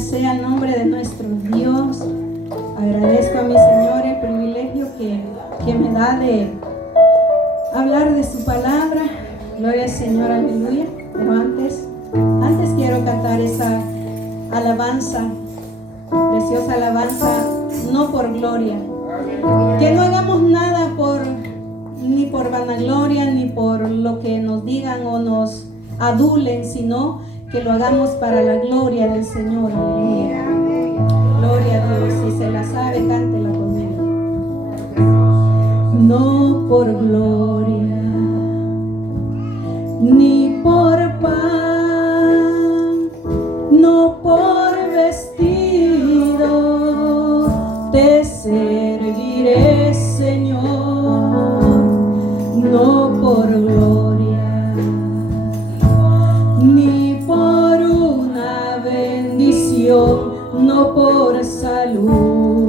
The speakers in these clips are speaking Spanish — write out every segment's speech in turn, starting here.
sea el nombre de nuestro Dios. Agradezco a mi Señor el privilegio que me da de hablar de su palabra. Gloria al Señor, aleluya. Pero antes quiero cantar esa alabanza, preciosa alabanza, no por gloria. Que no hagamos nada ni por vanagloria, ni por lo que nos digan o nos adulen, sino que lo hagamos para la gloria del Señor. Aleluya. Gloria a Dios. Si se la sabe, cántela conmigo. No por gloria, ni por pan, no por vestido, te serviré, Señor. No por gloria, ni por una bendición, no por salud,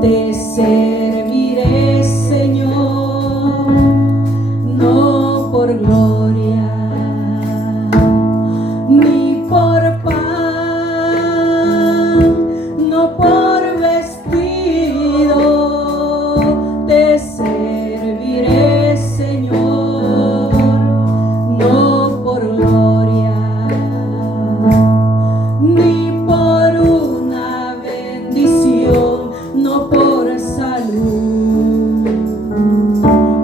te serviré, Señor. No por gloria, ni por pan, no por vestido, te serviré, Señor. No por gloria, ni por una bendición, no por salud,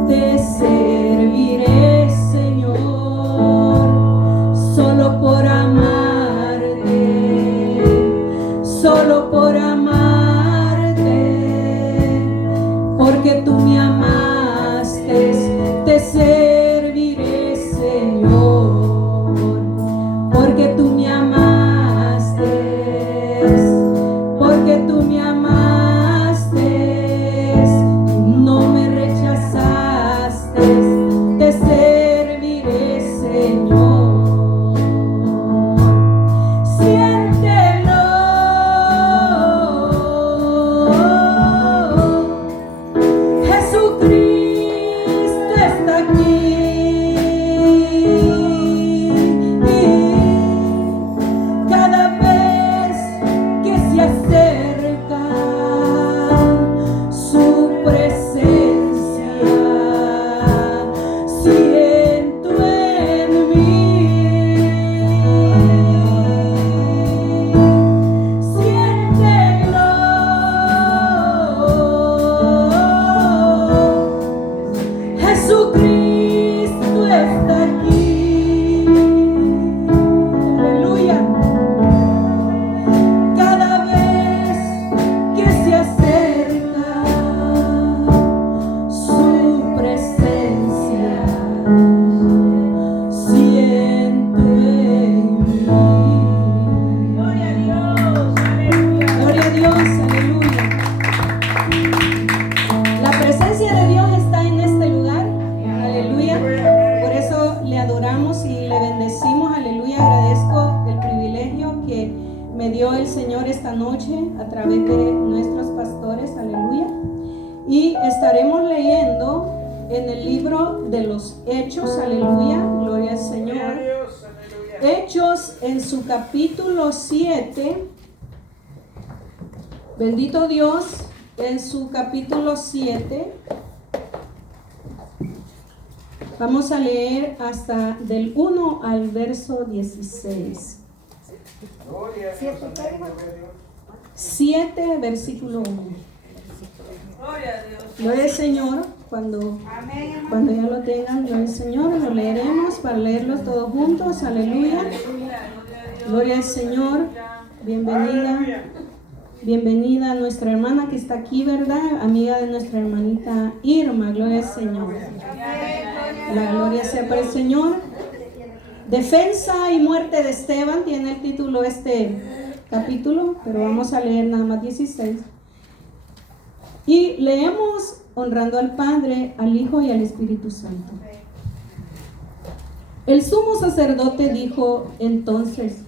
te serviré, Señor, solo por amarte, solo por amarte, porque tú me amaste, te serviré, Señor, porque tú me amaste, porque tú me amaste, no me rechazaste, te serviré, Señor. Siéntelo, Jesucristo está aquí. Cada vez que se acerca su presencia, siento en mí, siéntelo, Jesucristo está aquí. Aleluya. Cada vez que se acerca su presencia, siento en mí. Gloria a Dios, aleluya. Gloria a Dios, aleluya. La presencia de Dios está en este lugar, aleluya. Por eso le adoramos y le bendecimos, aleluya. Agradezco el privilegio que me dio el Señor esta noche a través de nuestros pastores, aleluya. Y estaremos leyendo en el libro de los Hechos, aleluya, gloria al Señor. Hechos en su capítulo 7, bendito Dios, en su capítulo 7. Vamos a leer hasta del 1 al verso 16. 7, versículo 1. Gloria al Señor. Cuando ya lo tengan, gloria al Señor, lo leeremos para leerlos todos juntos. Aleluya. Gloria al Señor. Bienvenida a nuestra hermana que está aquí, ¿verdad? Amiga de nuestra hermanita Irma. Gloria al Señor. La gloria sea para el Señor. Defensa y muerte de Esteban tiene el título este capítulo, pero vamos a leer nada más 16. Y leemos honrando al Padre, al Hijo y al Espíritu Santo. El sumo sacerdote dijo entonces: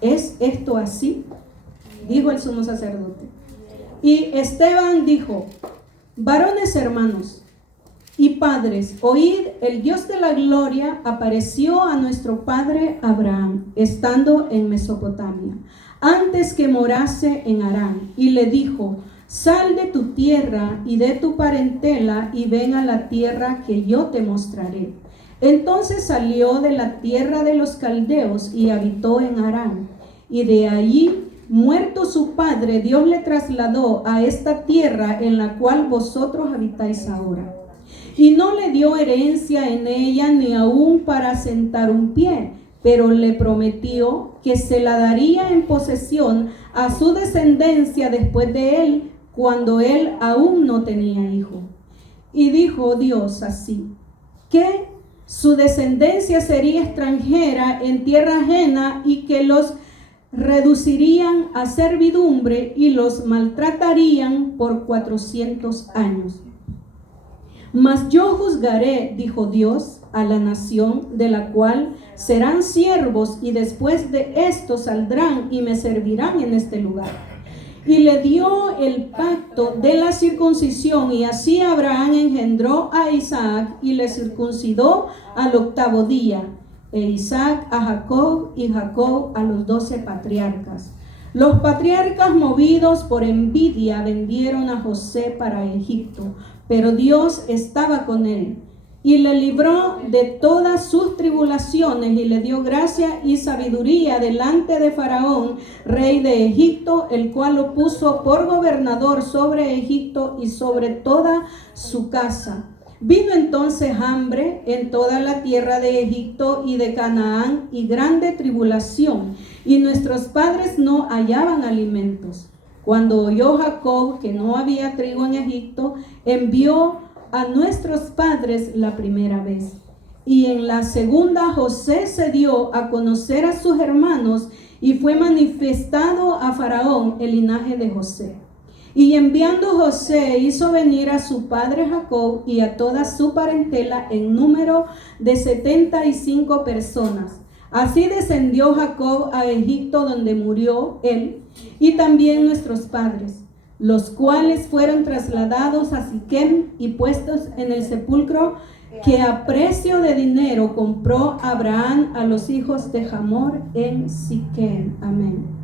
¿es esto así? Dijo el sumo sacerdote. Y Esteban dijo: varones hermanos, y padres, oíd, el Dios de la gloria apareció a nuestro padre Abraham, estando en Mesopotamia, antes que morase en Harán, y le dijo: sal de tu tierra y de tu parentela y ven a la tierra que yo te mostraré. Entonces salió de la tierra de los caldeos y habitó en Harán, y de allí, muerto su padre, Dios le trasladó a esta tierra en la cual vosotros habitáis ahora. Y no le dio herencia en ella ni aún para sentar un pie, pero le prometió que se la daría en posesión a su descendencia después de él, cuando él aún no tenía hijo. Y dijo Dios así, que su descendencia sería extranjera en tierra ajena y que los reducirían a servidumbre y los maltratarían por 400 años. Mas yo juzgaré, dijo Dios, a la nación de la cual serán siervos, y después de esto saldrán y me servirán en este lugar. Y le dio el pacto de la circuncisión, y así Abraham engendró a Isaac y le circuncidó al 8º día, e Isaac a Jacob y Jacob a los 12 patriarcas. Los patriarcas, movidos por envidia, vendieron a José para Egipto, pero Dios estaba con él y le libró de todas sus tribulaciones y le dio gracia y sabiduría delante de Faraón, rey de Egipto, el cual lo puso por gobernador sobre Egipto y sobre toda su casa. Vino entonces hambre en toda la tierra de Egipto y de Canaán y grande tribulación, y nuestros padres no hallaban alimentos. Cuando oyó Jacob que no había trigo en Egipto, envió a nuestros padres la primera vez. Y en la segunda José se dio a conocer a sus hermanos y fue manifestado a Faraón el linaje de José. Y enviando José hizo venir a su padre Jacob y a toda su parentela en número de 75 personas. Así descendió Jacob a Egipto, donde murió él y también nuestros padres, los cuales fueron trasladados a Siquem y puestos en el sepulcro que a precio de dinero compró Abraham a los hijos de Hamor en Siquem. Amén.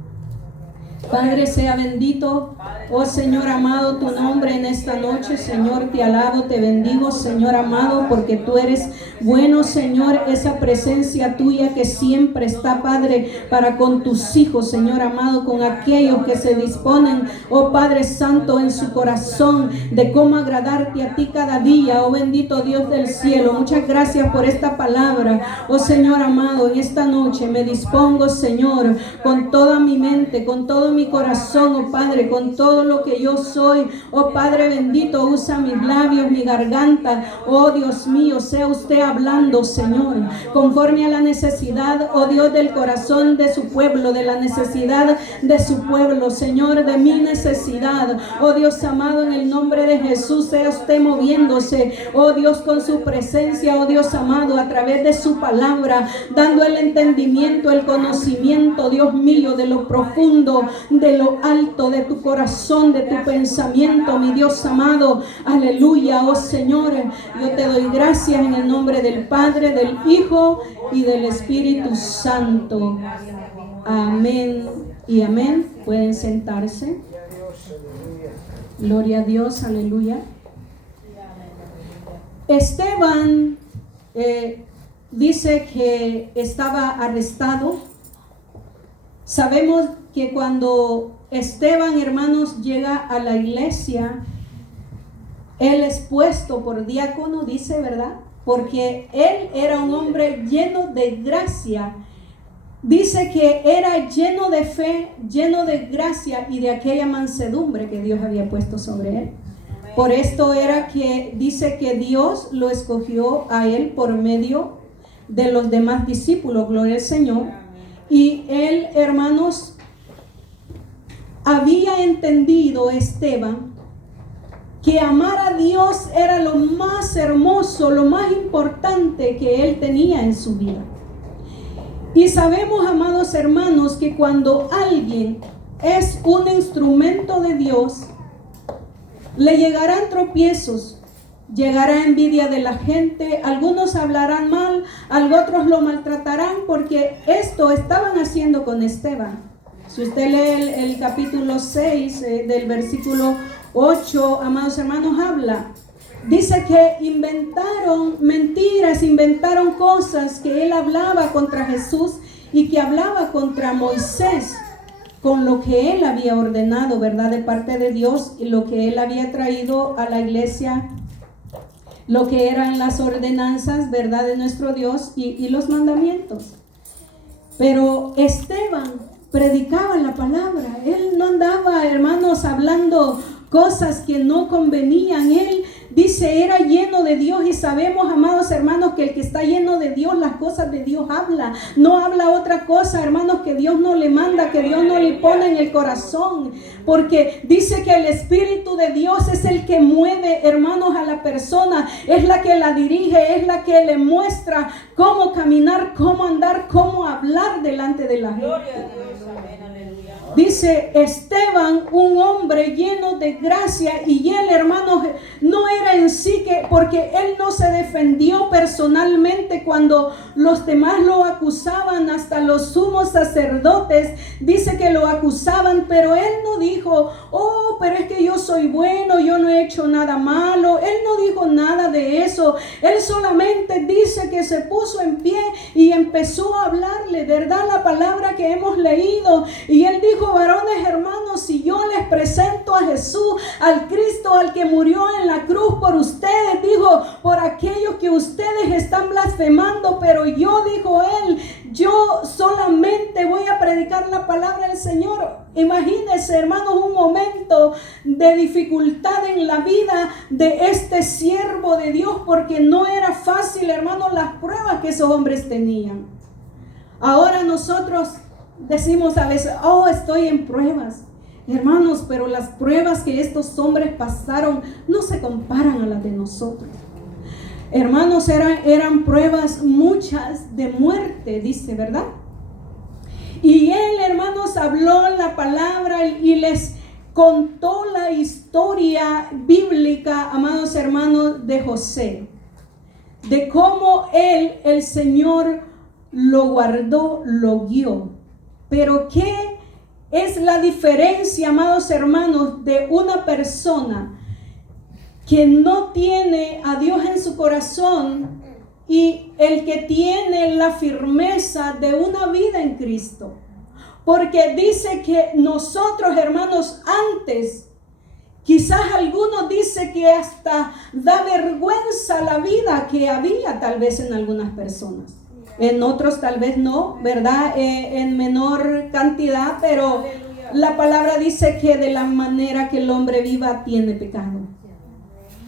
Padre, sea bendito, oh Señor amado, tu nombre en esta noche. Señor, te alabo, te bendigo, Señor amado, porque tú eres bueno, Señor. Esa presencia tuya que siempre está, Padre, para con tus hijos, Señor amado, con aquellos que se disponen, oh Padre Santo, en su corazón de cómo agradarte a ti cada día, oh bendito Dios del cielo. Muchas gracias por esta palabra, oh Señor amado. En esta noche me dispongo, Señor, con toda mi mente, con todo mi corazón, oh Padre, con todo lo que yo soy, oh Padre bendito. Usa mis labios, mi garganta, oh Dios mío, sea usted hablando, Señor, conforme a la necesidad, oh Dios, del corazón de su pueblo, de la necesidad de su pueblo, Señor, de mi necesidad, oh Dios amado, en el nombre de Jesús. Sea usted moviéndose, oh Dios, con su presencia, oh Dios amado, a través de su palabra, dando el entendimiento, el conocimiento, Dios mío, de lo profundo, de lo alto de tu corazón, de tu pensamiento, mi Dios amado. Aleluya, oh Señor, yo te doy gracias en el nombre del Padre, del Hijo y del Espíritu Santo. Amén y amén. Pueden sentarse. Gloria a Dios, aleluya. Esteban dice que estaba arrestado. Sabemos que cuando Esteban, hermanos, llega a la iglesia, él es puesto por diácono, dice, ¿verdad? Porque él era un hombre lleno de gracia. Dice que era lleno de fe, lleno de gracia y de aquella mansedumbre que Dios había puesto sobre él. Por esto era que dice que Dios lo escogió a él por medio de los demás discípulos, gloria al Señor. Y él, hermanos, había entendido, Esteban, que amar a Dios era lo más hermoso, lo más importante que él tenía en su vida. Y sabemos, amados hermanos, que cuando alguien es un instrumento de Dios, le llegarán tropiezos, llegará envidia de la gente, algunos hablarán mal, otros lo maltratarán, porque esto estaban haciendo con Esteban. Si usted lee el capítulo 6 del versículo 8, amados hermanos, habla. Dice que inventaron mentiras, inventaron cosas, que él hablaba contra Jesús y que hablaba contra Moisés, con lo que él había ordenado, ¿verdad?, de parte de Dios, y lo que él había traído a la iglesia, lo que eran las ordenanzas, ¿verdad?, de nuestro Dios y los mandamientos. Pero Esteban predicaba la palabra. Él no andaba, hermanos, hablando cosas que no convenían. Él, dice, era lleno de Dios, y sabemos, amados hermanos, que el que está lleno de Dios, las cosas de Dios habla. No habla otra cosa, hermanos, que Dios no le manda, que Dios no le pone en el corazón. Porque dice que el Espíritu de Dios es el que mueve, hermanos, a la persona. Es la que la dirige, es la que le muestra cómo caminar, cómo andar, cómo hablar delante de la gente. Dice Esteban, un hombre lleno de gracia, y él, hermanos, no era en sí que, porque él no se defendió personalmente cuando los demás lo acusaban, hasta los sumos sacerdotes, dice que lo acusaban, pero él no dijo, oh, pero es que yo soy bueno, yo no he hecho nada malo. Él no dijo nada de eso. Él solamente dice que se puso en pie y empezó a hablarle, ¿verdad?, la palabra que hemos leído. Y él dijo, varones hermanos, si yo les presento a Jesús, al Cristo, al que murió en la cruz por ustedes, dijo, por aquellos que ustedes están blasfemando, pero yo, dijo él, yo solamente voy a predicar la palabra del Señor. Imagínense, hermanos, un momento de dificultad en la vida de este siervo de Dios, porque no era fácil, hermanos, las pruebas que esos hombres tenían. Ahora nosotros decimos a veces, oh, estoy en pruebas. Hermanos, pero las pruebas que estos hombres pasaron no se comparan a las de nosotros. Hermanos, eran pruebas muchas de muerte, dice, ¿verdad? Y él, hermanos, habló la palabra y les contó la historia bíblica, amados hermanos, de José. De cómo él, el Señor, lo guardó, lo guió. Pero ¿qué es la diferencia, amados hermanos, de una persona que no tiene a Dios en su corazón y el que tiene la firmeza de una vida en Cristo? Porque dice que nosotros, hermanos, antes, quizás algunos dicen que hasta da vergüenza la vida que había tal vez en algunas personas. En otros tal vez no, ¿verdad? En menor cantidad, pero la palabra dice que de la manera que el hombre viva tiene pecado.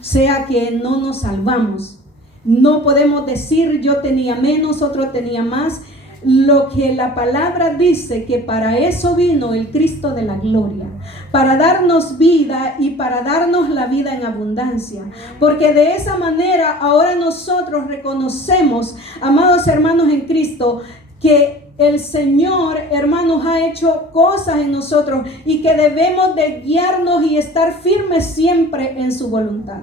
O sea que no nos salvamos. No podemos decir yo tenía menos, otro tenía más. Lo que la palabra dice, que para eso vino el Cristo de la gloria, para darnos vida y para darnos la vida en abundancia. Porque de esa manera ahora nosotros reconocemos, amados hermanos en Cristo, que el Señor, hermanos, ha hecho cosas en nosotros y que debemos de guiarnos y estar firmes siempre en su voluntad.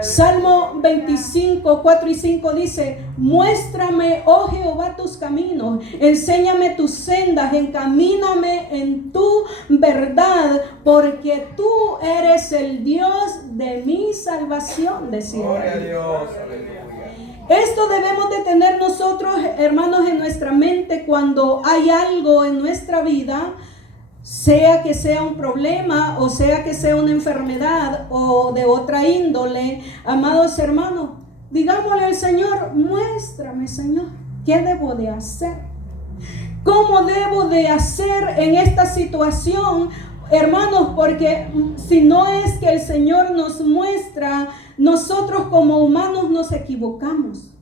Salmo 25, 4 y 5 dice: muéstrame, oh Jehová, tus caminos, enséñame tus sendas, encamíname en tu verdad, porque tú eres el Dios de mi salvación, decía. Gloria a Dios, aleluya. Esto debemos de tener nosotros, hermanos, en nuestra mente cuando hay algo en nuestra vida, sea que sea un problema o sea que sea una enfermedad o de otra índole. Amados hermanos, digámosle al Señor: muéstrame, Señor, ¿qué debo de hacer? ¿Cómo debo de hacer en esta situación? Hermanos, porque si no es que el Señor nos muestra, nosotros como humanos nos equivocamos.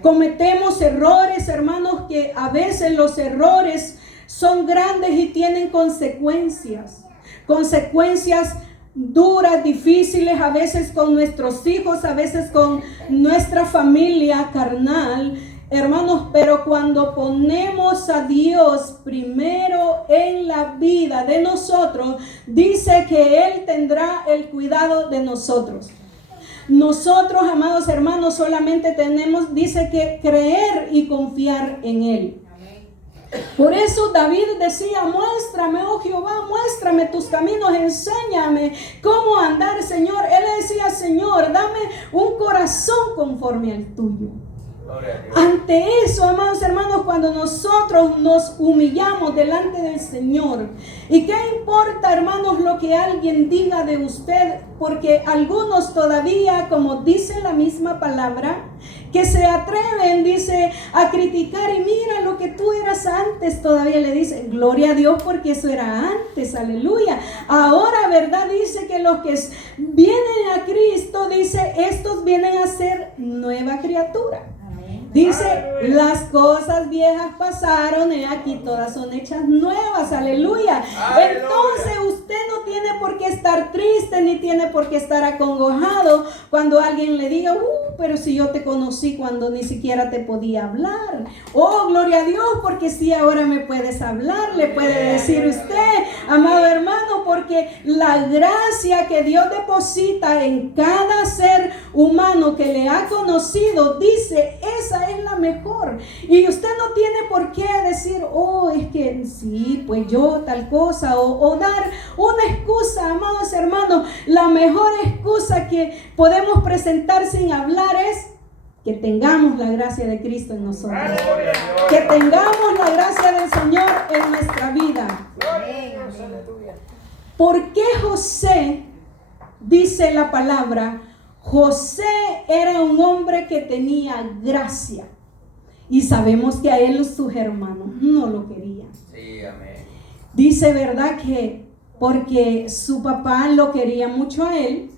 Cometemos errores, hermanos, que a veces los errores son grandes y tienen consecuencias duras, difíciles, a veces con nuestros hijos, a veces con nuestra familia carnal, hermanos. Pero cuando ponemos a Dios primero en la vida de nosotros, dice que Él tendrá el cuidado de nosotros. nosotros, amados hermanos, solamente tenemos, dice que creer y confiar en Él. Por eso David decía, muéstrame, oh Jehová, muéstrame tus caminos, enséñame cómo andar, Señor. Él decía, Señor, dame un corazón conforme al tuyo. Ante eso, amados hermanos, cuando nosotros nos humillamos delante del Señor, ¿y qué importa, hermanos, lo que alguien diga de usted? Porque algunos todavía, como dice la misma palabra, que se atreven, dice, a criticar, y mira lo que tú eras antes, todavía le dicen, gloria a Dios, porque eso era antes, aleluya. Ahora, ¿verdad? Dice que los que vienen a Cristo, dice, estos vienen a ser nueva criatura. Dice, las cosas viejas pasaron y aquí todas son hechas nuevas, aleluya. Entonces usted no tiene por qué estar triste ni tiene por qué estar acongojado cuando alguien le diga, pero si yo te conocí cuando ni siquiera te podía hablar. Oh, gloria a Dios, porque si ahora me puedes hablar, le puede decir usted, amado hermano, porque la gracia que Dios deposita en cada ser humano que le ha conocido, dice, esa es la mejor. Y usted no tiene por qué decir, oh, es que sí, pues yo tal cosa, o dar una excusa, amados hermanos. La mejor excusa que podemos presentar sin hablar es que tengamos la gracia de Cristo en nosotros, que tengamos la gracia del Señor en nuestra vida. ¿Por qué José, dice la palabra, José era un hombre que tenía gracia? Y sabemos que a él sus hermanos no lo querían. Sí, amén. Dice, ¿verdad? Que porque su papá lo quería mucho a él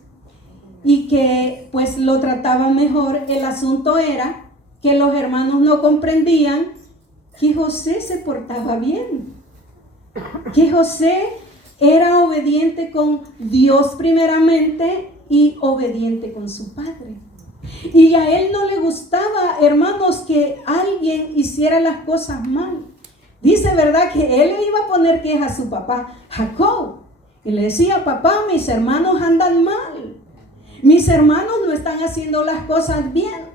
y que pues lo trataba mejor. El asunto era que los hermanos no comprendían que José se portaba bien, que José era obediente con Dios primeramente y obediente con su padre. Y a él no le gustaba, hermanos, que alguien hiciera las cosas mal. Dice, ¿verdad? Que él le iba a poner queja a su papá, Jacob. Y le decía, papá, mis hermanos andan mal. Mis hermanos no están haciendo las cosas bien.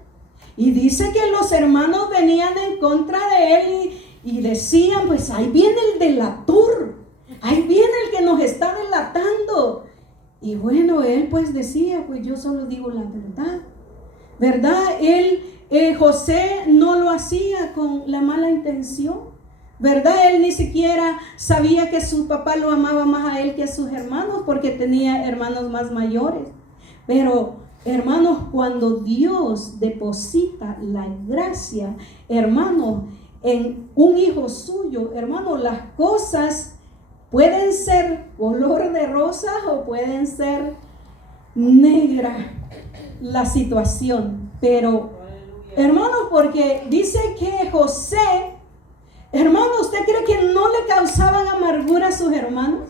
Y dice que los hermanos venían en contra de él y decían, pues ahí viene el delator. Ahí viene el que nos está delatando. Y bueno, él pues decía, pues yo solo digo la verdad. ¿Verdad? José no lo hacía con la mala intención, ¿verdad? Él ni siquiera sabía que su papá lo amaba más a él que a sus hermanos, porque tenía hermanos más mayores. Pero, hermanos, cuando Dios deposita la gracia, hermanos, en un hijo suyo, hermanos, las cosas pueden ser color de rosas o pueden ser negras. La situación, pero hermanos, porque dice que José, hermano, ¿usted cree que no le causaban amargura a sus hermanos?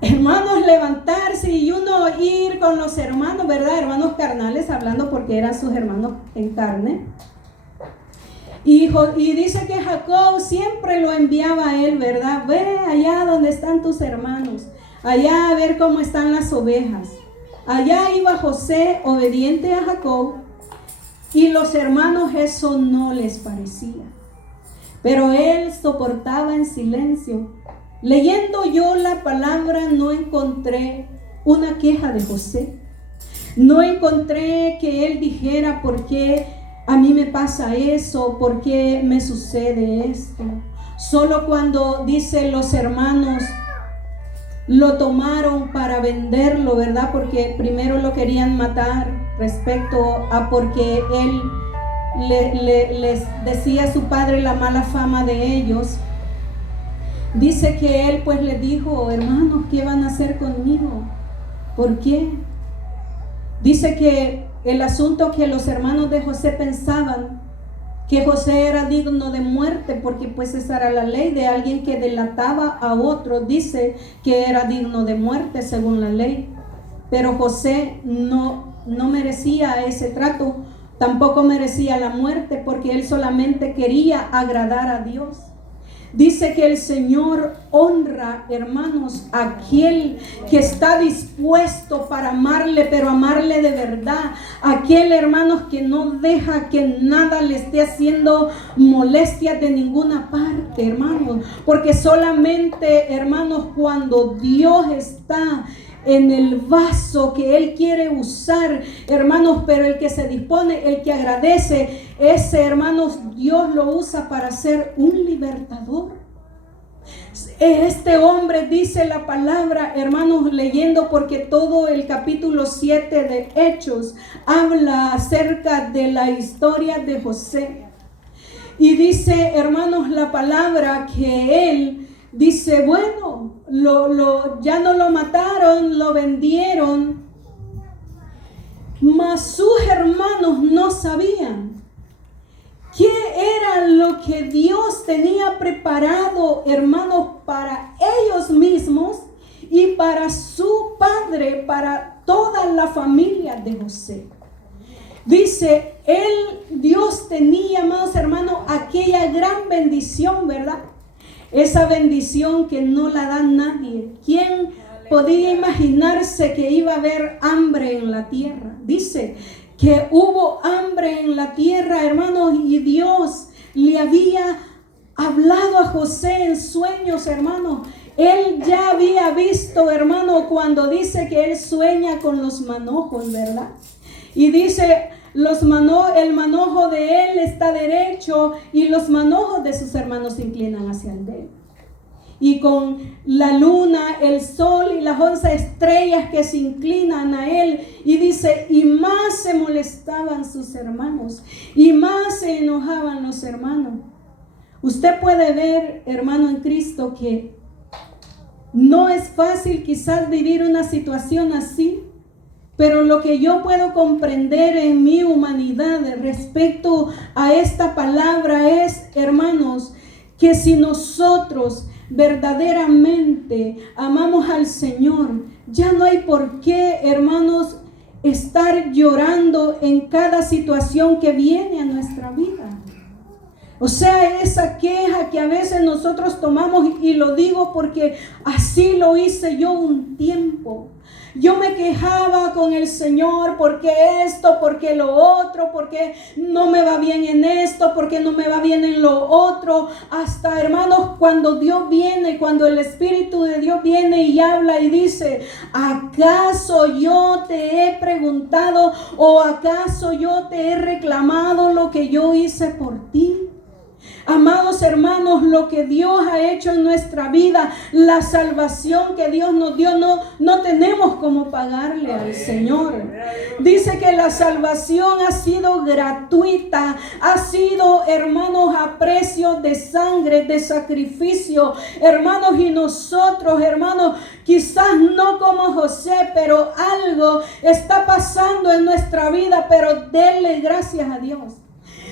Hermanos, levantarse y uno ir con los hermanos, ¿verdad? Hermanos carnales, hablando porque eran sus hermanos en carne. Y dice que Jacob siempre lo enviaba a él, ¿verdad? Ve allá donde están tus hermanos, allá a ver cómo están las ovejas. Allá iba José obediente a Jacob y los hermanos eso no les parecía. Pero él soportaba en silencio. Leyendo yo la palabra no encontré una queja de José. No encontré que él dijera por qué a mí me pasa eso, por qué me sucede esto. Solo cuando dice los hermanos lo tomaron para venderlo, ¿verdad? Porque primero lo querían matar respecto a porque él les decía a su padre la mala fama de ellos. Dice que él pues le dijo, hermanos, ¿qué van a hacer conmigo? ¿Por qué? Dice que el asunto que los hermanos de José pensaban que José era digno de muerte, porque pues esa era la ley de alguien que delataba a otro, dice que era digno de muerte según la ley. Pero José no merecía ese trato, tampoco merecía la muerte, porque él solamente quería agradar a Dios. Dice que el Señor honra, hermanos, a aquel que está dispuesto para amarle, pero amarle de verdad. Aquel, hermanos, que no deja que nada le esté haciendo molestia de ninguna parte, hermanos. Porque solamente, hermanos, cuando Dios está en el vaso que Él quiere usar, hermanos, pero el que se dispone, el que agradece, ese, hermanos, Dios lo usa para ser un libertador. Este hombre, dice la palabra, hermanos, leyendo, porque todo el capítulo 7 de Hechos habla acerca de la historia de José. Y dice, hermanos, la palabra que él dice, bueno, ya no lo mataron, lo vendieron, mas sus hermanos no sabían qué era lo que Dios tenía preparado, hermanos, para ellos mismos y para su padre, para toda la familia de José. Dice, Dios tenía, amados hermanos, aquella gran bendición, ¿verdad? Esa bendición que no la da nadie. ¿Quién podía imaginarse que iba a haber hambre en la tierra? Dice que hubo hambre en la tierra, hermanos, y Dios le había hablado a José en sueños, hermanos. Él ya había visto, hermano, cuando dice que él sueña con los manojos, ¿verdad? Y dice, el manojo de él está derecho y los manojos de sus hermanos se inclinan hacia el de él. Y con la luna, el sol y las 11 estrellas que se inclinan a él. Y dice, y más se molestaban sus hermanos, y más se enojaban los hermanos. Usted puede ver, hermano en Cristo, que no es fácil quizás vivir una situación así. Pero lo que yo puedo comprender en mi humanidad respecto a esta palabra es, hermanos, que si nosotros verdaderamente amamos al Señor, ya no hay por qué, hermanos, estar llorando en cada situación que viene a nuestra vida. O sea, esa queja que a veces nosotros tomamos, y lo digo porque así lo hice yo un tiempo. Yo me quejaba con el Señor porque esto, porque lo otro, porque no me va bien en esto, porque no me va bien en lo otro. Hasta, hermanos, cuando Dios viene, cuando el Espíritu de Dios viene y habla y dice, ¿acaso yo te he preguntado o acaso yo te he reclamado lo que yo hice por ti? Amados hermanos, lo que Dios ha hecho en nuestra vida, la salvación que Dios nos dio, no tenemos cómo pagarle al Señor. Dice que la salvación ha sido gratuita, ha sido, hermanos, a precio de sangre, de sacrificio, hermanos, y nosotros, hermanos, quizás no como José, pero algo está pasando en nuestra vida, pero denle gracias a Dios.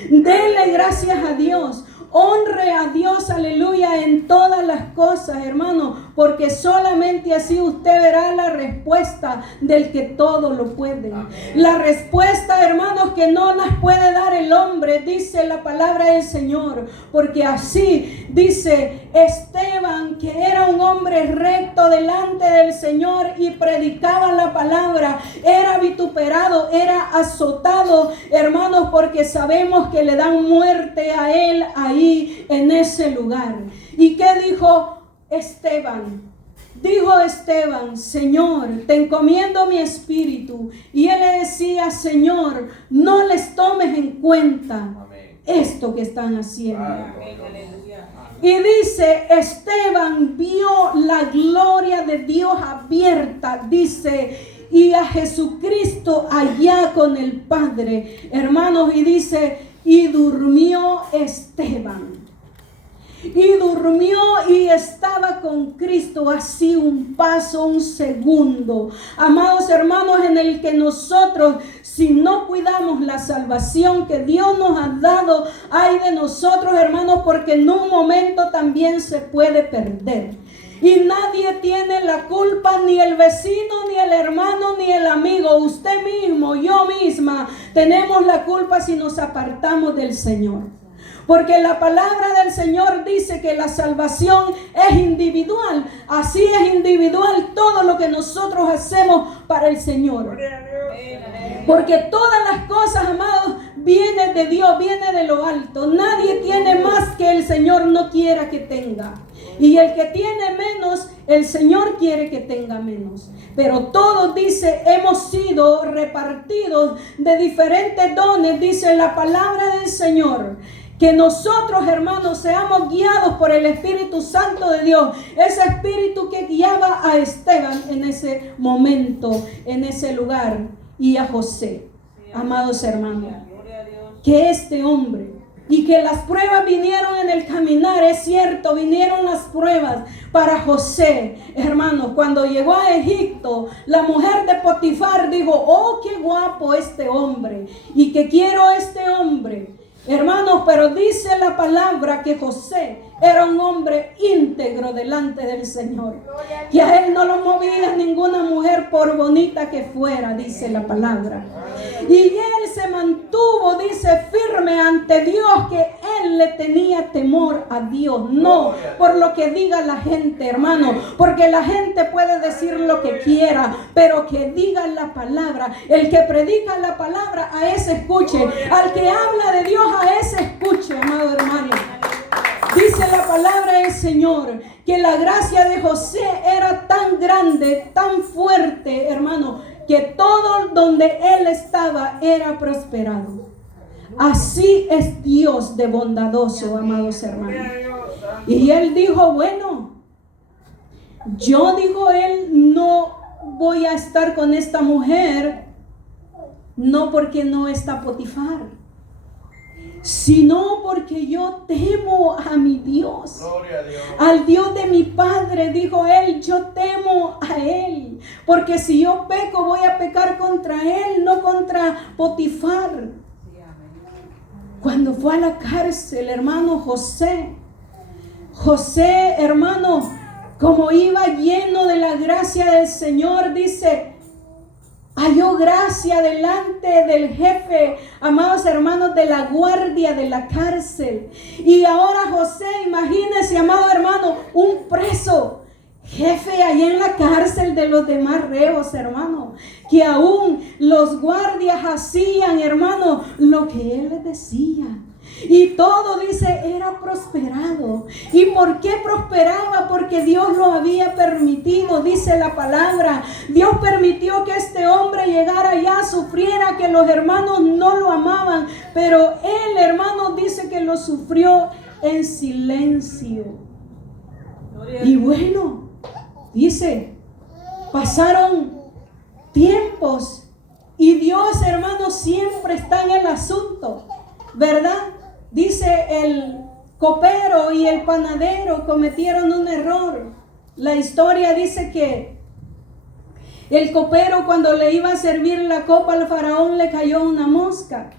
Denle gracias a Dios. Honre a Dios, aleluya, en todas las cosas, hermano, porque solamente así usted verá la respuesta del que todo lo puede. La respuesta, hermanos, que no las puede dar el hombre, dice la palabra del Señor, porque así dice Esteban, que era un hombre recto delante del Señor y predicaba la palabra, era vituperado, era azotado, hermanos, porque sabemos que le dan muerte a él ahí en ese lugar. ¿Y qué dijo Esteban? Dijo Esteban, Señor, te encomiendo mi espíritu. Y él le decía, Señor, no les tomes en cuenta esto que están haciendo. Y dice, Esteban vio la gloria de Dios abierta, dice, y a Jesucristo allá con el Padre, hermanos, y dice, y durmió Esteban. Y durmió y estaba con Cristo así un paso, un segundo. Amados hermanos, en el que nosotros, si no cuidamos la salvación que Dios nos ha dado, ay de nosotros, hermanos, porque en un momento también se puede perder. Y nadie tiene la culpa, ni el vecino, ni el hermano, ni el amigo. Usted mismo, yo misma, tenemos la culpa si nos apartamos del Señor. Porque la palabra del Señor dice que la salvación es individual. Así es individual todo lo que nosotros hacemos para el Señor. Porque todas las cosas, amados, vienen de Dios, viene de lo alto. Nadie tiene más que el Señor no quiera que tenga. Y el que tiene menos, el Señor quiere que tenga menos. Pero todos, dice, hemos sido repartidos de diferentes dones, dice la palabra del Señor. Que nosotros, hermanos, seamos guiados por el Espíritu Santo de Dios. Ese Espíritu que guiaba a Esteban en ese momento, en ese lugar. Y a José, amados hermanos. Que este hombre, y que las pruebas vinieron en el caminar, es cierto, vinieron las pruebas para José, hermanos. Cuando llegó a Egipto, la mujer de Potifar dijo, oh, qué guapo este hombre, y que quiero este hombre. Hermanos, pero dice la palabra que José era un hombre íntegro delante del Señor. Que a él no lo movía ninguna mujer por bonita que fuera, dice la palabra. Y él se mantuvo, dice, firme ante Dios, que él le tenía temor a Dios. No por lo que diga la gente, hermano, porque la gente puede decir lo que quiera, pero que diga la palabra. El que predica la palabra, a ese escuche. Al que habla de Dios, a ese escuche, amado hermano. Dice la palabra del Señor que la gracia de José era tan grande, tan fuerte, hermano, que todo donde él estaba era prosperado. Así es Dios de bondadoso, amados hermanos. Y él dijo, bueno, yo, dijo él, no voy a estar con esta mujer, no porque no está Potifar, sino porque yo temo a mi Dios. Gloria a Dios. Al Dios de mi padre, dijo él, yo temo a él, porque si yo peco voy a pecar contra él, no contra Potifar. Cuando fue a la cárcel, hermano, José, hermano, como iba lleno de la gracia del Señor, dice, halló gracia delante del jefe, amados hermanos, de la guardia de la cárcel. Y ahora José, imagínense, amado hermano, un preso, jefe allá en la cárcel de los demás reos, hermano, que aún los guardias hacían, hermano, lo que él les decía. Y todo, dice, era prosperado. ¿Y por qué prosperaba? Porque Dios lo había permitido, dice la palabra. Dios permitió que este hombre llegara allá, sufriera, que los hermanos no lo amaban, pero él, hermano, dice que lo sufrió en silencio. Y bueno, dice, pasaron tiempos y Dios, hermano, siempre está en el asunto, ¿verdad? Dice, el copero y el panadero cometieron un error. La historia dice que el copero, cuando le iba a servir la copa al faraón, le cayó una mosca.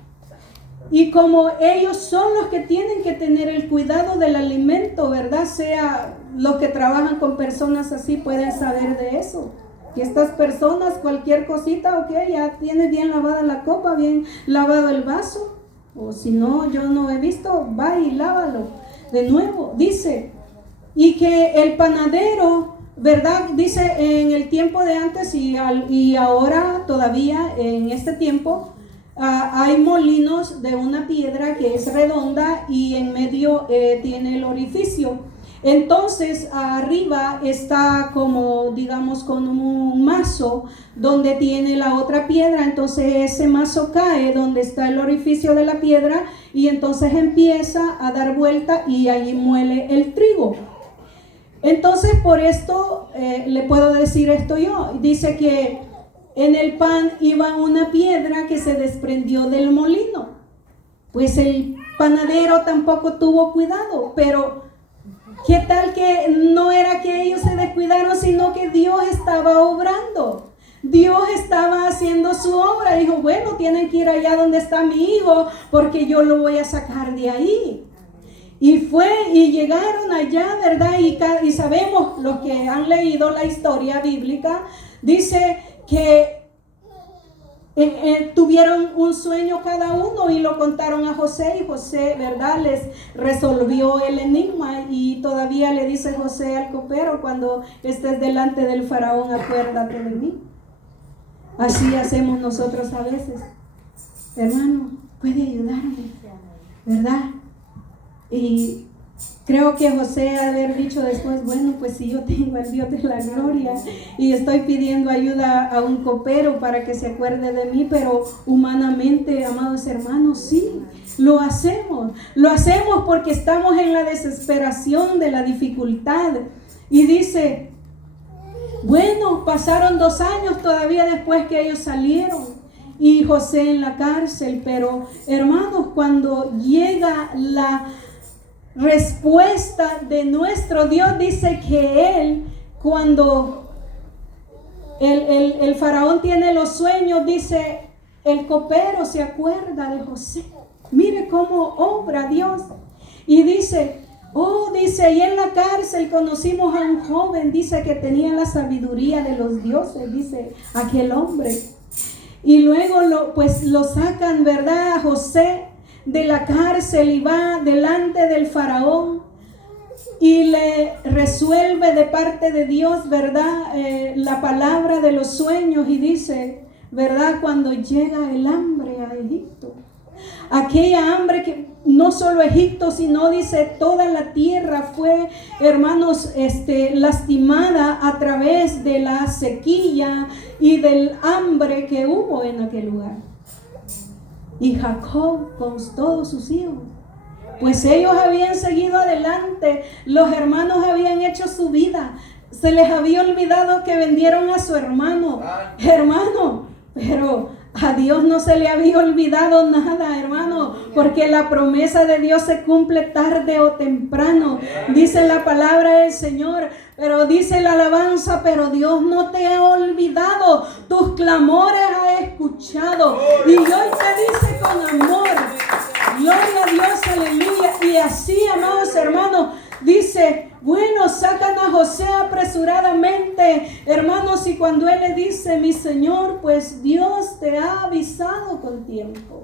Y como ellos son los que tienen que tener el cuidado del alimento, ¿verdad? Sea los que trabajan con personas así, pueden saber de eso. Que estas personas, cualquier cosita, ok, ya tienes bien lavada la copa, bien lavado el vaso. O si no, yo no he visto, va y lávalo de nuevo. Dice, y que el panadero, ¿verdad? Dice, en el tiempo de antes y ahora todavía en este tiempo, hay molinos de una piedra que es redonda y en medio tiene el orificio. Entonces arriba está como, digamos, con un mazo donde tiene la otra piedra. Entonces ese mazo cae donde está el orificio de la piedra y entonces empieza a dar vuelta y allí muele el trigo. Entonces por esto le puedo decir esto yo. Dice que en el pan iba una piedra que se desprendió del molino. Pues el panadero tampoco tuvo cuidado, pero ¿qué tal que no era que ellos se descuidaron, sino que Dios estaba obrando? Dios estaba haciendo su obra. Dijo, bueno, tienen que ir allá donde está mi hijo, porque yo lo voy a sacar de ahí. Y fue, y llegaron allá, ¿verdad? Y sabemos, los que han leído la historia bíblica, dice que tuvieron un sueño cada uno y lo contaron a José, y José, ¿verdad?, les resolvió el enigma. Y todavía le dice José al copero: cuando estés delante del faraón, acuérdate de mí. Así hacemos nosotros a veces. Hermano, puede ayudarme, ¿verdad? Y creo que José ha de haber dicho después: bueno, pues si yo tengo al Dios de la gloria y estoy pidiendo ayuda a un copero para que se acuerde de mí, pero humanamente, amados hermanos, sí, lo hacemos porque estamos en la desesperación de la dificultad. Y dice, bueno, pasaron 2 años todavía después que ellos salieron y José en la cárcel, pero hermanos, cuando llega la respuesta de nuestro Dios, dice que él, cuando el faraón tiene los sueños, dice, el copero se acuerda de José. Mire cómo obra Dios. Y dice, dice, y en la cárcel conocimos a un joven, dice, que tenía la sabiduría de los dioses, dice aquel hombre. Y luego lo sacan, ¿verdad?, a José de la cárcel, y va delante del faraón y le resuelve de parte de Dios, ¿verdad?, la palabra de los sueños. Y dice, ¿verdad?, cuando llega el hambre a Egipto, aquella hambre que no solo Egipto, sino dice toda la tierra fue, hermanos, lastimada a través de la sequía y del hambre que hubo en aquel lugar. Y Jacob con todos sus hijos, pues ellos habían seguido adelante, los hermanos habían hecho su vida, se les había olvidado que vendieron a su hermano, pero a Dios no se le había olvidado nada, hermano, porque la promesa de Dios se cumple tarde o temprano, dice la palabra del Señor. Pero dice la alabanza, pero Dios no te ha olvidado, tus clamores ha escuchado, y hoy te dice con amor, gloria a Dios, aleluya. Y así, amados hermanos, dice, bueno, sacan a José apresuradamente, hermanos, y cuando él le dice, mi Señor, pues Dios te ha avisado con tiempo,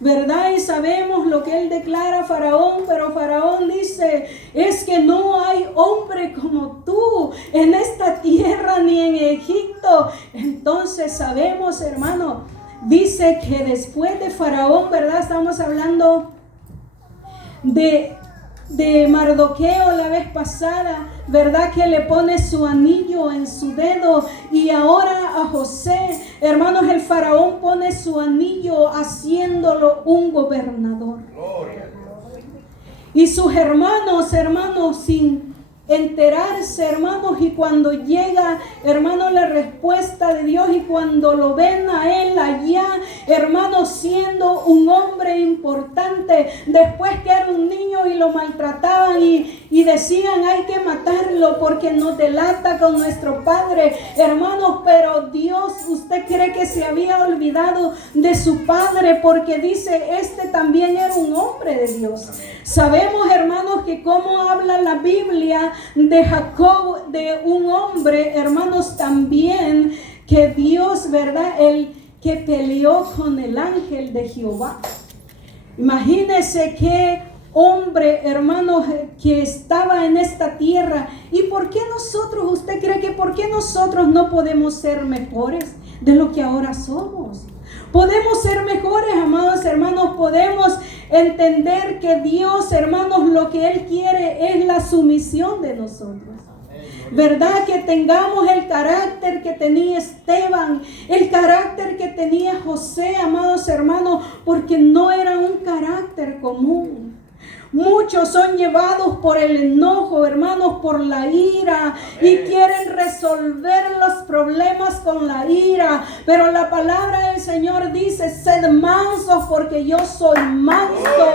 ¿verdad? Y sabemos lo que él declara a Faraón, pero Faraón dice, es que no hay hombre como tú en esta tierra ni en Egipto. Entonces sabemos, hermano, dice que después de Faraón, ¿verdad? Estamos hablando de Mardoqueo la vez pasada, ¿verdad?, que le pone su anillo en su dedo. Y ahora a José, hermanos, el faraón pone su anillo haciéndolo un gobernador. Y sus hermanos, sin enterarse, hermanos, y cuando llega, hermanos, la respuesta de Dios, y cuando lo ven a él allá, hermanos, siendo un hombre importante, después que era un niño y lo maltrataban y decían, hay que matarlo porque nos delata con nuestro padre, hermanos, pero Dios, ¿usted cree que se había olvidado de su padre? Porque dice, también era un hombre de Dios. Sabemos, hermanos, que como habla la Biblia de Jacob, de un hombre, hermanos, también que Dios, ¿verdad?, el que peleó con el ángel de Jehová. Imagínense qué hombre, hermanos, que estaba en esta tierra. ¿Y por qué nosotros, usted cree que por qué nosotros no podemos ser mejores de lo que ahora somos? Podemos ser mejores, amados hermanos, podemos entender que Dios, hermanos, lo que Él quiere es la sumisión de nosotros. ¿Verdad? Que tengamos el carácter que tenía Esteban, el carácter que tenía José, amados hermanos, porque no era un carácter común. Muchos son llevados por el enojo, hermanos, por la ira, y quieren resolver los problemas con la ira. Pero la palabra del Señor dice, sed mansos porque yo soy manso,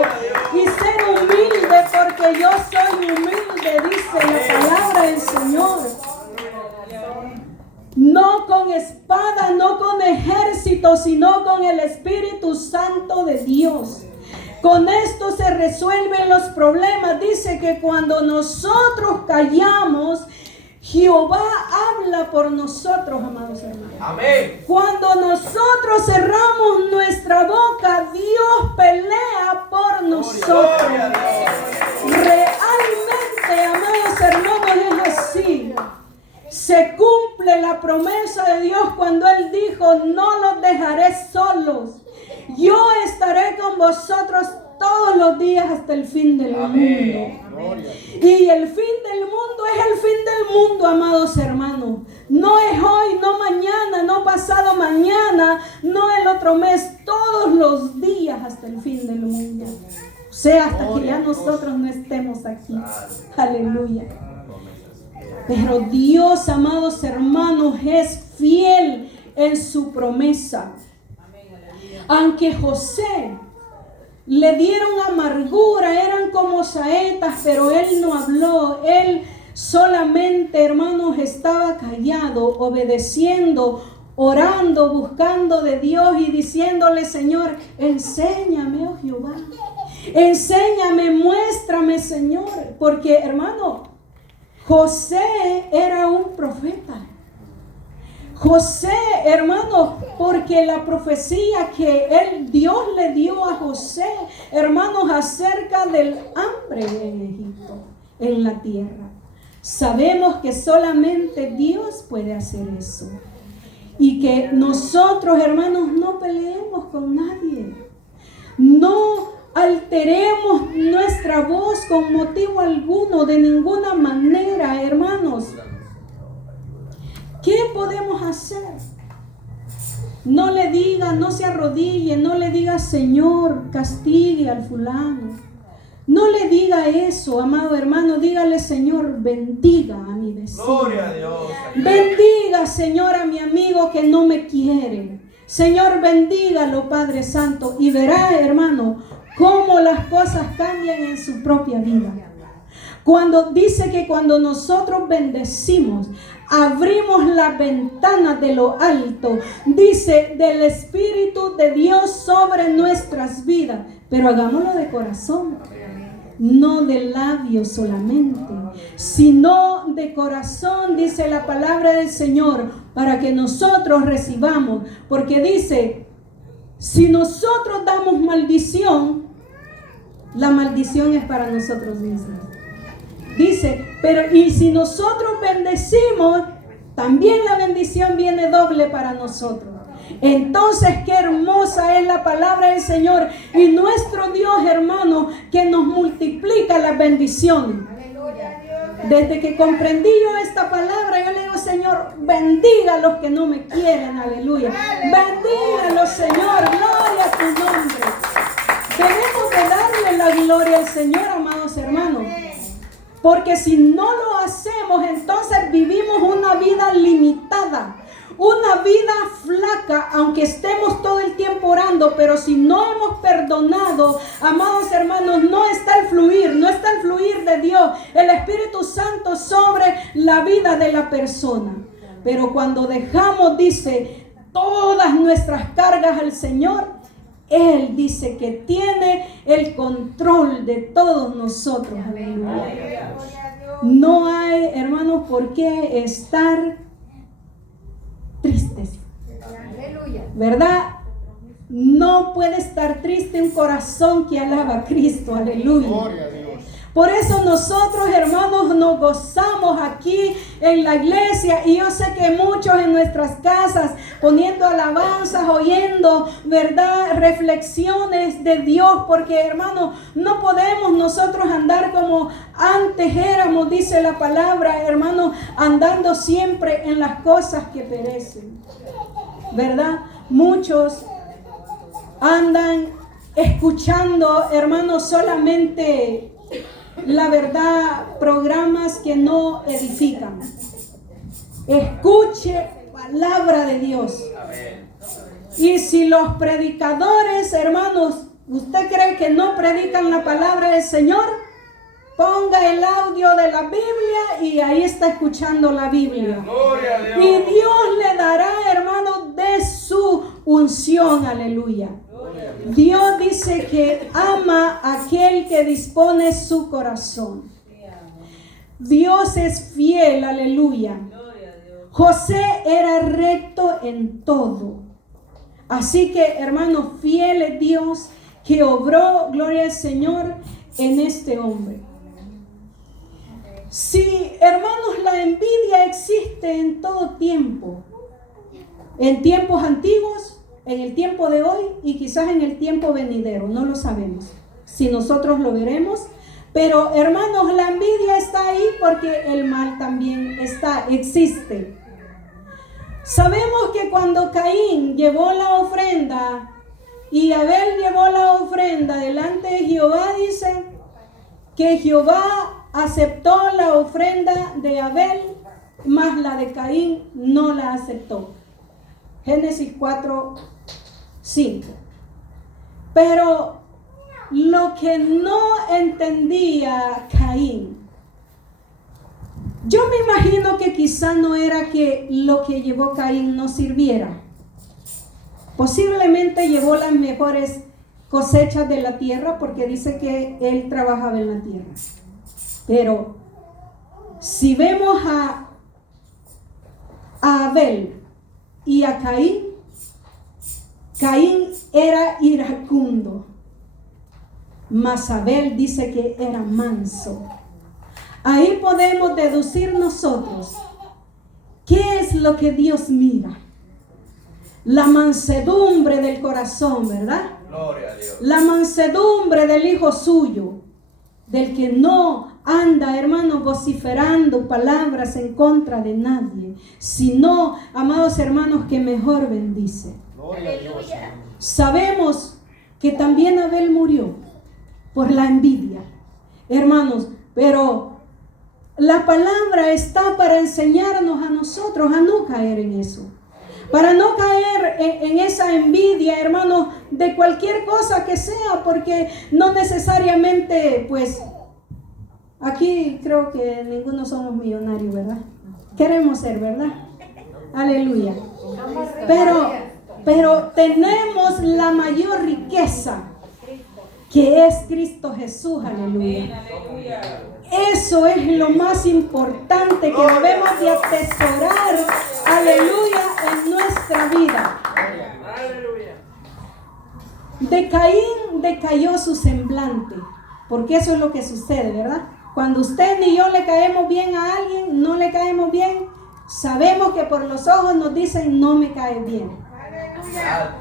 y sed humilde porque yo soy humilde, dice la palabra del Señor. No con espada, no con ejército, sino con el Espíritu Santo de Dios. Con esto se resuelven los problemas. Dice que cuando nosotros callamos, Jehová habla por nosotros, amados hermanos. Amén. Cuando nosotros cerramos nuestra boca, Dios pelea por nosotros. Realmente, amados hermanos, es así. Se cumple la promesa de Dios cuando Él dijo: no los dejaré solos. Yo estaré con vosotros todos los días hasta el fin del mundo. Y el fin del mundo es el fin del mundo, amados hermanos. No es hoy, no mañana, no pasado mañana, no el otro mes, todos los días hasta el fin del mundo. O sea, hasta que ya nosotros no estemos aquí. Aleluya. Pero Dios, amados hermanos, es fiel en su promesa. Aunque José le dieron amargura, eran como saetas, pero él no habló. Él solamente, hermanos, estaba callado, obedeciendo, orando, buscando de Dios y diciéndole: Señor, enséñame, oh Jehová. Enséñame, muéstrame, Señor. Porque, hermano, José era un profeta. José, hermanos, porque la profecía que Dios le dio a José, hermanos, acerca del hambre en Egipto, en la tierra. Sabemos que solamente Dios puede hacer eso. Y que nosotros, hermanos, no peleemos con nadie. No alteremos nuestra voz con motivo alguno, de ninguna manera, hermanos. ¿Qué podemos hacer? No le diga, no se arrodille, no le diga: Señor, castigue al fulano. No le diga eso, amado hermano. Dígale: Señor, bendiga a mi vecino. Gloria a Dios. Bendiga, Señor, a mi amigo que no me quiere. Señor, bendígalo, Padre Santo. Y verá, hermano, cómo las cosas cambian en su propia vida. Cuando dice que cuando nosotros bendecimos, abrimos las ventanas de lo alto, dice, del Espíritu de Dios sobre nuestras vidas. Pero hagámoslo de corazón, no de labios solamente, sino de corazón, dice la palabra del Señor, para que nosotros recibamos. Porque dice, si nosotros damos maldición, la maldición es para nosotros mismos. Dice, pero y si nosotros bendecimos, también la bendición viene doble para nosotros. Entonces, qué hermosa es la palabra del Señor y nuestro Dios, hermano, que nos multiplica las bendiciones. Desde que comprendí yo esta palabra, yo le digo: Señor, bendiga a los que no me quieren, aleluya. Bendígalos, Señor, gloria a tu nombre. Debemos de darle la gloria al Señor, amados hermanos. Porque si no lo hacemos, entonces vivimos una vida limitada, una vida flaca, aunque estemos todo el tiempo orando. Pero si no hemos perdonado, amados hermanos, no está el fluir de Dios, el Espíritu Santo sobre la vida de la persona. Pero cuando dejamos, dice, todas nuestras cargas al Señor, Él dice que tiene el control de todos nosotros. Aleluya. No hay, hermanos, por qué estar tristes. ¿Verdad? No puede estar triste un corazón que alaba a Cristo. Aleluya. Por eso nosotros, hermanos, nos gozamos aquí en la iglesia. Y yo sé que muchos en nuestras casas, poniendo alabanzas, oyendo, ¿verdad?, reflexiones de Dios. Porque, hermanos, no podemos nosotros andar como antes éramos, dice la palabra, hermanos, andando siempre en las cosas que perecen, ¿verdad? Muchos andan escuchando, hermanos, solamente, la verdad, programas que no edifican. Escuche palabra de Dios. Y si los predicadores, hermanos, ¿usted cree que no predican la palabra del Señor? Ponga el audio de la Biblia y ahí está escuchando la Biblia. Y Dios le dará, hermanos, de su unción. Aleluya. Dios dice que ama a aquel que dispone su corazón. Dios es fiel, aleluya. José era recto en todo. Así que, hermanos, fiel es Dios que obró, gloria al Señor, en este hombre. Sí, hermanos, la envidia existe en todo tiempo. En tiempos antiguos, en el tiempo de hoy y quizás en el tiempo venidero. No lo sabemos. Si nosotros lo veremos. Pero, hermanos, la envidia está ahí porque el mal también existe. Sabemos que cuando Caín llevó la ofrenda y Abel llevó la ofrenda delante de Jehová, dice que Jehová aceptó la ofrenda de Abel, mas la de Caín no la aceptó. Génesis 4:5. Pero lo que no entendía Caín, yo me imagino que quizá no era que lo que llevó Caín no sirviera. Posiblemente llevó las mejores cosechas de la tierra porque dice que él trabajaba en la tierra. Pero si vemos a Abel y a Caín, Caín era iracundo, mas Abel dice que era manso. Ahí podemos deducir nosotros qué es lo que Dios mira. La mansedumbre del corazón, ¿verdad? Gloria a Dios. La mansedumbre del hijo suyo, del que no anda, hermanos, vociferando palabras en contra de nadie, sino, amados hermanos, que mejor bendice. Gloria a Dios. Sabemos que también Abel murió por la envidia, hermanos, pero la palabra está para enseñarnos a nosotros a no caer en eso. Para no caer en esa envidia, hermanos, de cualquier cosa que sea, porque no necesariamente, pues, aquí creo que ninguno somos millonarios, ¿verdad? Queremos ser, ¿verdad? Aleluya. Pero tenemos la mayor riqueza, que es Cristo Jesús, aleluya. Eso es lo más importante que debemos de atesorar, aleluya, en nuestra vida. De Caín decayó su semblante, porque eso es lo que sucede, ¿verdad? Cuando usted ni yo le caemos bien a alguien, no le caemos bien, sabemos que por los ojos nos dicen no me cae bien.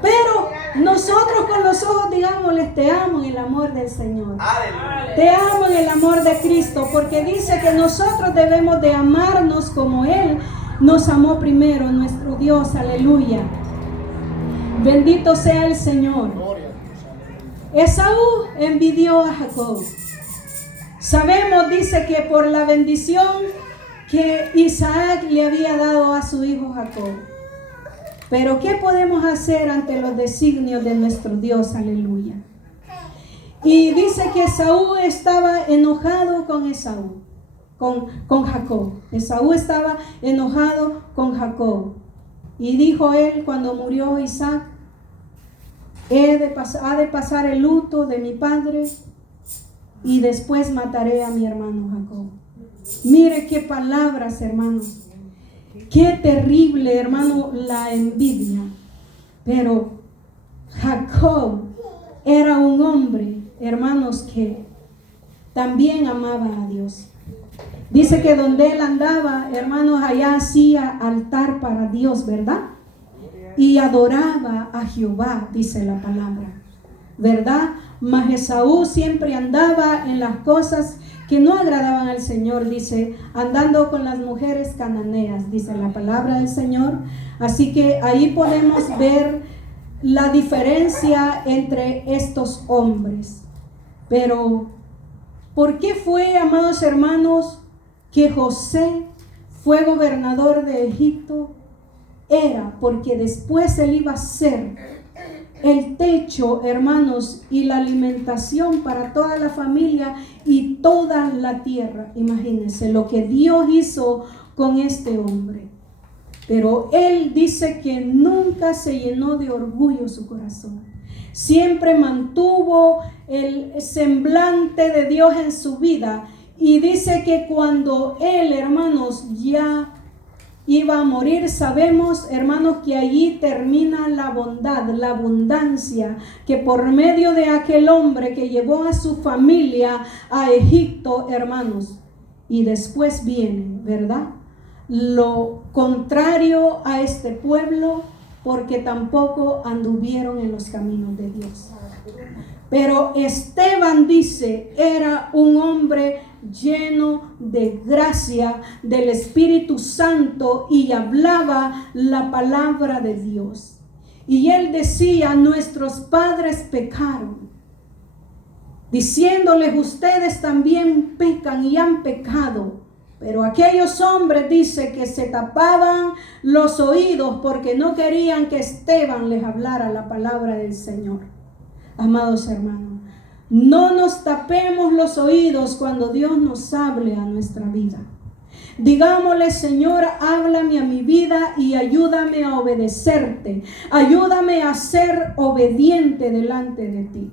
Pero nosotros con los ojos digámosles te amo en el amor del Señor. Te amo en el amor de Cristo, porque dice que nosotros debemos de amarnos como Él nos amó primero, nuestro Dios, aleluya. Bendito sea el Señor. Esaú envidió a Jacob. Sabemos, dice que por la bendición que Isaac le había dado a su hijo Jacob. Pero ¿qué podemos hacer ante los designios de nuestro Dios? Aleluya. Y dice que Esaú estaba enojado con Jacob. Esaú estaba enojado con Jacob. Y dijo él cuando murió Isaac, ha de pasar el luto de mi padre y después mataré a mi hermano Jacob. Mire qué palabras, hermanos. Qué terrible, hermano, la envidia. Pero Jacob era un hombre, hermanos, que también amaba a Dios. Dice que donde él andaba, hermanos, allá hacía altar para Dios, ¿verdad? Y adoraba a Jehová, dice la palabra, ¿verdad? Mas Esaú siempre andaba en las cosas que no agradaban al Señor, dice, andando con las mujeres cananeas, dice la palabra del Señor. Así que ahí podemos ver la diferencia entre estos hombres. Pero, ¿por qué fue, amados hermanos, que José fue gobernador de Egipto? Era porque después él iba a ser el techo, hermanos, y la alimentación para toda la familia y toda la tierra. Imagínense lo que Dios hizo con este hombre. Pero él dice que nunca se llenó de orgullo su corazón. Siempre mantuvo el semblante de Dios en su vida. Y dice que cuando él, hermanos, ya iba a morir, sabemos, hermanos, que allí termina la bondad, la abundancia, que por medio de aquel hombre que llevó a su familia a Egipto, hermanos, y después viene, ¿verdad?, lo contrario a este pueblo, porque tampoco anduvieron en los caminos de Dios. Pero Esteban, dice, era un hombre lleno de gracia del Espíritu Santo y hablaba la palabra de Dios. Y él decía: nuestros padres pecaron, diciéndoles: ustedes también pecan y han pecado. Pero aquellos hombres, dice, que se tapaban los oídos porque no querían que Esteban les hablara la palabra del Señor. Amados hermanos, no nos tapemos los oídos cuando Dios nos hable a nuestra vida. Digámosle: Señor, háblame a mi vida y ayúdame a obedecerte. Ayúdame a ser obediente delante de ti.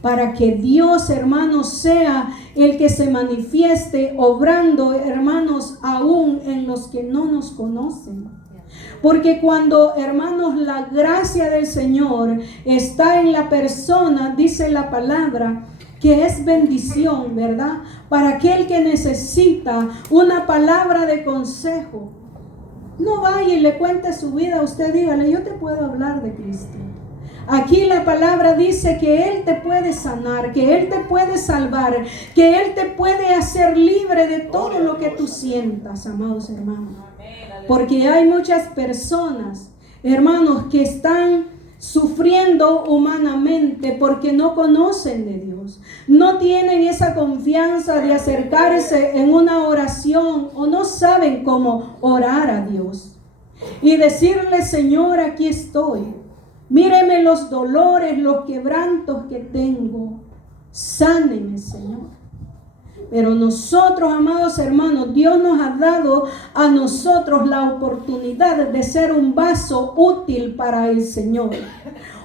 Para que Dios, hermanos, sea el que se manifieste obrando, hermanos, aún en los que no nos conocen. Porque cuando, hermanos, la gracia del Señor está en la persona, dice la palabra, que es bendición, ¿verdad? Para aquel que necesita una palabra de consejo. No vaya y le cuente su vida, usted dígale: yo te puedo hablar de Cristo. Aquí la palabra dice que Él te puede sanar, que Él te puede salvar, que Él te puede hacer libre de todo lo que tú sientas, amados hermanos. Porque hay muchas personas, hermanos, que están sufriendo humanamente porque no conocen de Dios. No tienen esa confianza de acercarse en una oración o no saben cómo orar a Dios. Y decirle: Señor, aquí estoy. Míreme los dolores, los quebrantos que tengo. Sáneme, Señor. Pero nosotros, amados hermanos, Dios nos ha dado a nosotros la oportunidad de ser un vaso útil para el Señor.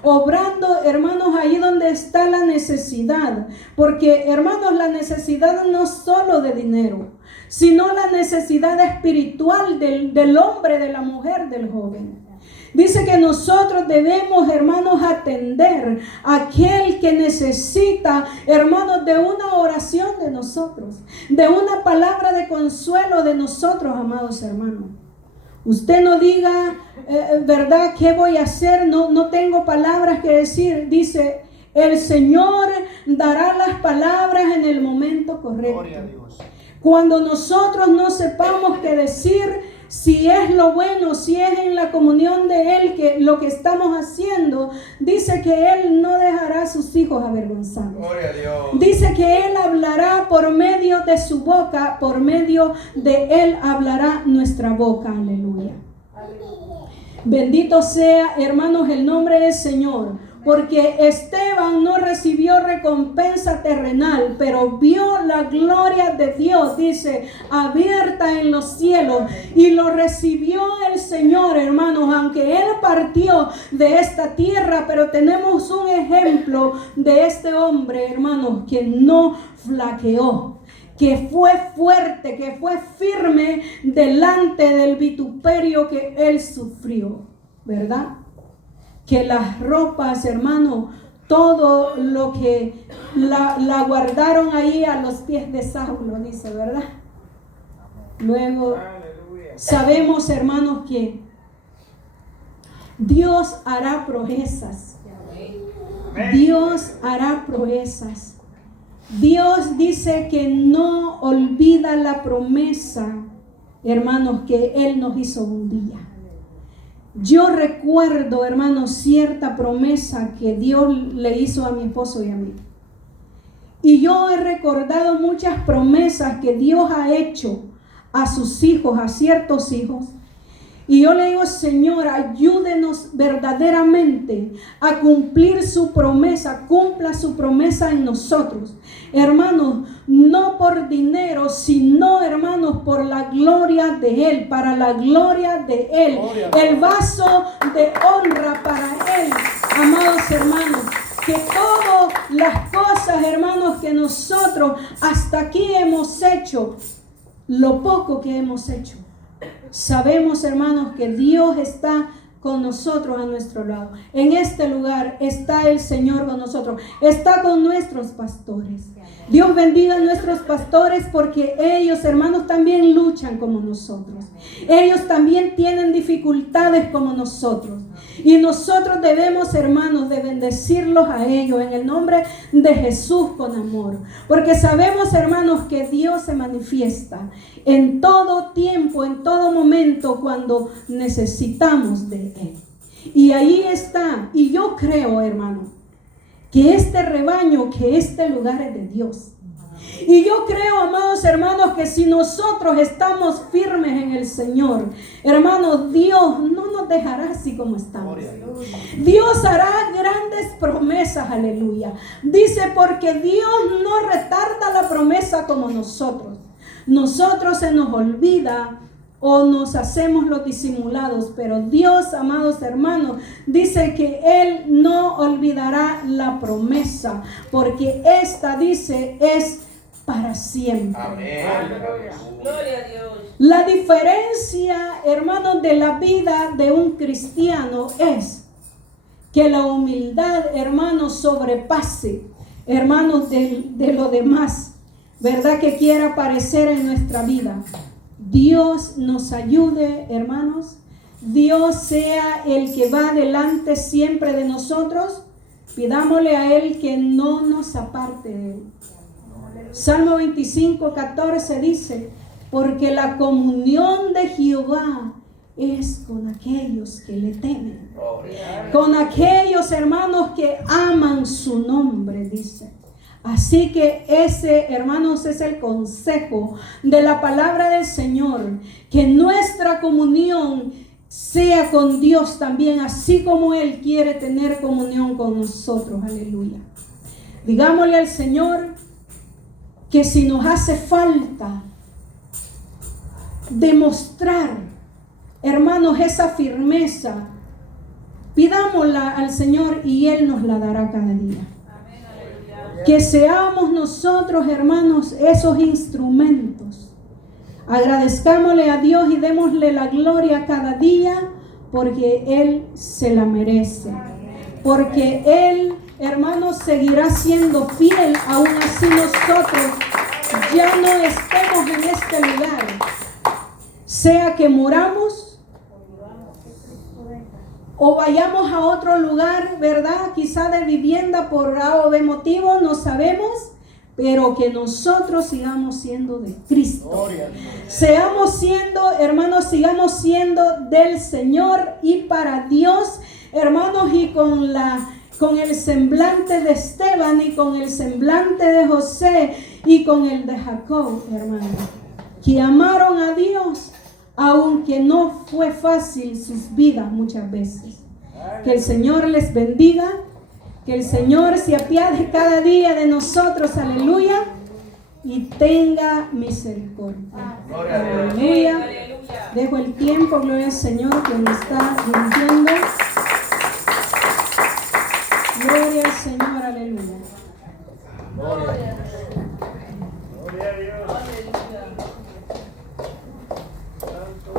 Obrando, hermanos, ahí donde está la necesidad. Porque, hermanos, la necesidad no es solo de dinero, sino la necesidad espiritual del hombre, de la mujer, del joven. Dice que nosotros debemos, hermanos, atender a aquel que necesita, hermanos, de una oración de nosotros, de una palabra de consuelo de nosotros, amados hermanos. Usted no diga, ¿verdad? ¿Qué voy a hacer? No tengo palabras que decir. Dice: el Señor dará las palabras en el momento correcto. Gloria a Dios. Cuando nosotros no sepamos qué decir, si es lo bueno, si es en la comunión de Él que lo que estamos haciendo, dice que Él no dejará a sus hijos avergonzados. Gloria a Dios. Dice que Él hablará por medio de su boca, por medio de Él hablará nuestra boca. Aleluya. Bendito sea, hermanos, el nombre del Señor. Porque Esteban no recibió recompensa terrenal, pero vio la gloria de Dios, dice, abierta en los cielos, y lo recibió el Señor, hermanos, aunque él partió de esta tierra. Pero tenemos un ejemplo de este hombre, hermanos, que no flaqueó, que fue fuerte, que fue firme delante del vituperio que él sufrió, ¿verdad? Que las ropas, hermano, todo lo que la guardaron ahí a los pies de Saulo, dice, ¿verdad? Luego sabemos, hermanos, que Dios hará proezas. Dios hará proezas. Dios dice que no olvida la promesa, hermanos, que Él nos hizo un día. Yo recuerdo, hermanos, cierta promesa que Dios le hizo a mi esposo y a mí. Y yo he recordado muchas promesas que Dios ha hecho a sus hijos, a ciertos hijos. Y yo le digo: Señor, ayúdenos verdaderamente a cumplir su promesa, cumpla su promesa en nosotros. Hermanos, no por dinero, sino, hermanos, por la gloria de Él, para la gloria de Él. El vaso de honra para Él, amados hermanos. que todas las cosas, hermanos, que nosotros hasta aquí hemos hecho, lo poco que hemos hecho, sabemos, hermanos, que Dios está con nosotros a nuestro lado. En este lugar está el Señor con nosotros, está con nuestros pastores. Dios bendiga a nuestros pastores, porque ellos, hermanos, también luchan como nosotros. Ellos también tienen dificultades como nosotros. Y nosotros debemos, hermanos, de bendecirlos a ellos en el nombre de Jesús con amor. Porque sabemos, hermanos, que Dios se manifiesta en todo tiempo, en todo momento, cuando necesitamos de Él. Y ahí está. Y yo creo, hermano, que este rebaño, que este lugar es de Dios. Y yo creo, amados hermanos, que si nosotros estamos firmes en el Señor, hermanos, Dios no nos dejará así como estamos. Dios hará grandes promesas, aleluya. Dice, porque Dios no retarda la promesa como nosotros. Nosotros se nos olvida o nos hacemos los disimulados, pero Dios, amados hermanos, dice que Él no olvidará la promesa, porque esta, dice, es para siempre. Amén. Gloria a Dios. La diferencia, hermanos, de la vida de un cristiano es que la humildad, hermanos, sobrepase, hermanos, de lo demás, ¿verdad? Que quiera aparecer en nuestra vida. Dios nos ayude, hermanos. Dios sea el que va delante siempre de nosotros. Pidámosle a Él que no nos aparte de Él. Salmo 25, 14 dice, porque la comunión de Jehová es con aquellos que le temen. Con aquellos, hermanos, que aman su nombre, dice. Así que ese, hermanos, es el consejo de la palabra del Señor, que nuestra comunión sea con Dios también, así como Él quiere tener comunión con nosotros. Aleluya. Digámosle al Señor que si nos hace falta demostrar, hermanos, esa firmeza, pidámosla al Señor y Él nos la dará cada día. Que seamos nosotros, hermanos, esos instrumentos. Agradezcámosle a Dios y démosle la gloria cada día, porque Él se la merece. Porque Él, hermanos, seguirá siendo fiel, aún así nosotros ya no estemos en este lugar. Sea que muramos o vayamos a otro lugar, ¿verdad? Quizá de vivienda por A o B motivo, no sabemos, pero que nosotros sigamos siendo de Cristo. Seamos siendo, hermanos, sigamos siendo del Señor y para Dios, hermanos, y con el semblante de Esteban y con el semblante de José y con el de Jacob, hermanos, que amaron a Dios, aunque no fue fácil sus vidas muchas veces. Que el Señor les bendiga, que el Señor se apiade cada día de nosotros, aleluya, y tenga misericordia. Aleluya. Dejo el tiempo, gloria al Señor que me está dirigiendo. Gloria al Señor, aleluya. Gloria a Dios.